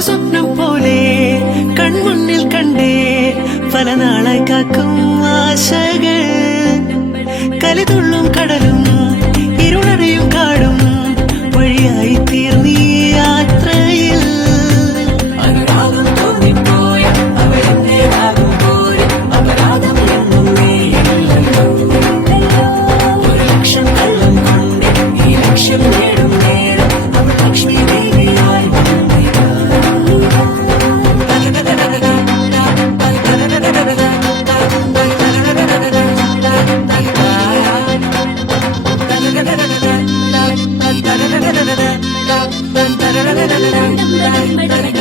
ഒരു സ്വപ്നം പോലെ കൺമുന്നിൽ കണ്ടേ പല നാളായി കാക്കും ആശകൾ കലിതുള്ളും കടലും ഇരുളടയും കാടും വഴിയായി തീർന്നീ യാത്രയിൽ അനുരാഗം തോന്നിപ്പോയ അവരെന്റേതാകും പോലെ അപരാധം എന്നും നീയല്ലോ ഒരു ലക്ഷം കള്ളം കൊണ്ട് ഈ ലക്ഷ്യം നേടും നേരം അവൾ Lakshmi ദേവിയായി da da da da da